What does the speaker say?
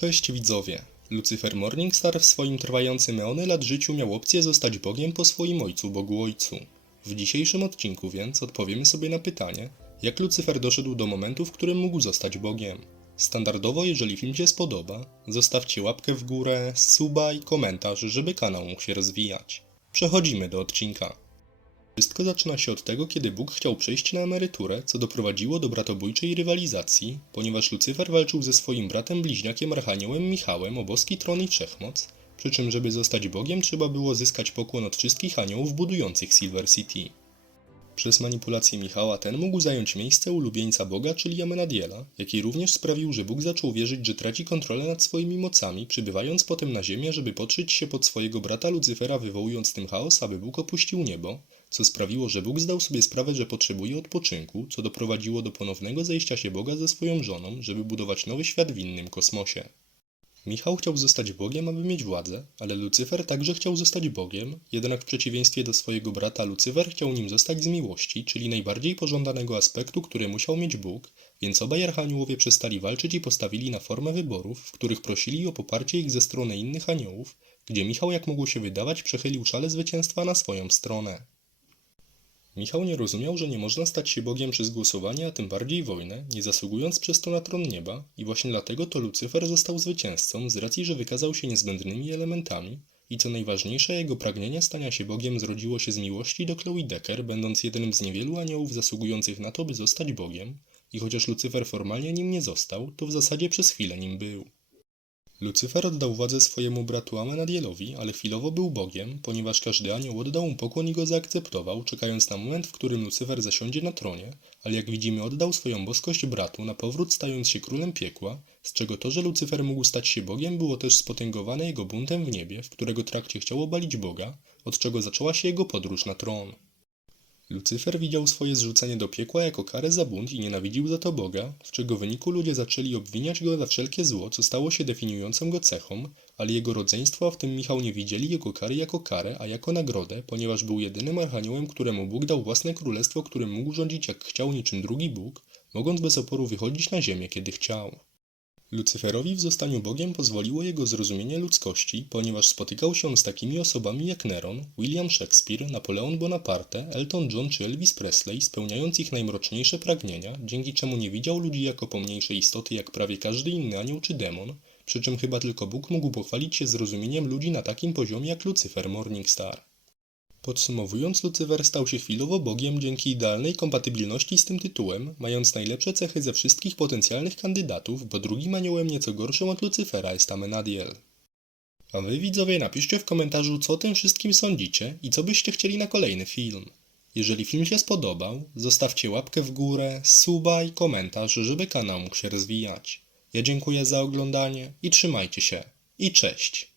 Cześć widzowie. Lucyfer Morningstar w swoim trwającym eony lat życiu miał opcję zostać Bogiem po swoim ojcu Bogu Ojcu. W dzisiejszym odcinku więc odpowiemy sobie na pytanie, jak Lucyfer doszedł do momentu, w którym mógł zostać Bogiem. Standardowo, jeżeli film Cię spodoba, zostawcie łapkę w górę, suba i komentarz, żeby kanał mógł się rozwijać. Przechodzimy do odcinka. Wszystko zaczyna się od tego, kiedy Bóg chciał przejść na emeryturę, co doprowadziło do bratobójczej rywalizacji, ponieważ Lucyfer walczył ze swoim bratem bliźniakiem Archaniołem Michałem o boski tron i wszechmoc, przy czym żeby zostać Bogiem trzeba było zyskać pokłon od wszystkich aniołów budujących Silver City. Przez manipulację Michała ten mógł zająć miejsce ulubieńca Boga, czyli Amenadiela, jaki również sprawił, że Bóg zaczął wierzyć, że traci kontrolę nad swoimi mocami, przybywając potem na ziemię, żeby podszyć się pod swojego brata Lucyfera, wywołując tym chaos, aby Bóg opuścił niebo, co sprawiło, że Bóg zdał sobie sprawę, że potrzebuje odpoczynku, co doprowadziło do ponownego zejścia się Boga ze swoją żoną, żeby budować nowy świat w innym kosmosie. Michał chciał zostać Bogiem, aby mieć władzę, ale Lucyfer także chciał zostać Bogiem, jednak w przeciwieństwie do swojego brata Lucyfer chciał nim zostać z miłości, czyli najbardziej pożądanego aspektu, który musiał mieć Bóg, więc obaj archaniołowie przestali walczyć i postawili na formę wyborów, w których prosili o poparcie ich ze strony innych aniołów, gdzie Michał, jak mogło się wydawać, przechylił szale zwycięstwa na swoją stronę. Michał nie rozumiał, że nie można stać się Bogiem przez głosowanie, a tym bardziej wojnę, nie zasługując przez to na tron nieba. I właśnie dlatego to Lucyfer został zwycięzcą z racji, że wykazał się niezbędnymi elementami. I co najważniejsze, jego pragnienie stania się Bogiem zrodziło się z miłości do Chloe Decker, będąc jednym z niewielu aniołów zasługujących na to, by zostać Bogiem. I chociaż Lucyfer formalnie nim nie został, to w zasadzie przez chwilę nim był. Lucyfer oddał władzę swojemu bratu Amenadielowi, ale chwilowo był Bogiem, ponieważ każdy anioł oddał mu pokłon i go zaakceptował, czekając na moment, w którym Lucyfer zasiądzie na tronie, ale jak widzimy oddał swoją boskość bratu, na powrót stając się królem piekła, z czego to, że Lucyfer mógł stać się Bogiem, było też spotęgowane jego buntem w niebie, w którego trakcie chciał obalić Boga, od czego zaczęła się jego podróż na tron. Lucyfer widział swoje zrzucenie do piekła jako karę za bunt i nienawidził za to Boga, w czego wyniku ludzie zaczęli obwiniać go za wszelkie zło, co stało się definiującą go cechą, ale jego rodzeństwo, w tym Michał nie widzieli jego kary jako karę, a jako nagrodę, ponieważ był jedynym archaniołem, któremu Bóg dał własne królestwo, którym mógł rządzić jak chciał niczym drugi Bóg, mogąc bez oporu wychodzić na ziemię, kiedy chciał. Lucyferowi w zostaniu Bogiem pozwoliło jego zrozumienie ludzkości, ponieważ spotykał się z takimi osobami jak Neron, William Shakespeare, Napoleon Bonaparte, Elton John czy Elvis Presley, spełniając ich najmroczniejsze pragnienia, dzięki czemu nie widział ludzi jako pomniejsze istoty jak prawie każdy inny anioł czy demon, przy czym chyba tylko Bóg mógł pochwalić się zrozumieniem ludzi na takim poziomie jak Lucyfer Morningstar. Podsumowując, Lucyfer stał się chwilowo Bogiem dzięki idealnej kompatybilności z tym tytułem, mając najlepsze cechy ze wszystkich potencjalnych kandydatów, bo drugim aniołem nieco gorszym od Lucyfera jest Amenadiel. A wy widzowie napiszcie w komentarzu co o tym wszystkim sądzicie i co byście chcieli na kolejny film. Jeżeli film się spodobał, zostawcie łapkę w górę, suba i komentarz, żeby kanał mógł się rozwijać. Ja dziękuję za oglądanie i trzymajcie się. I cześć!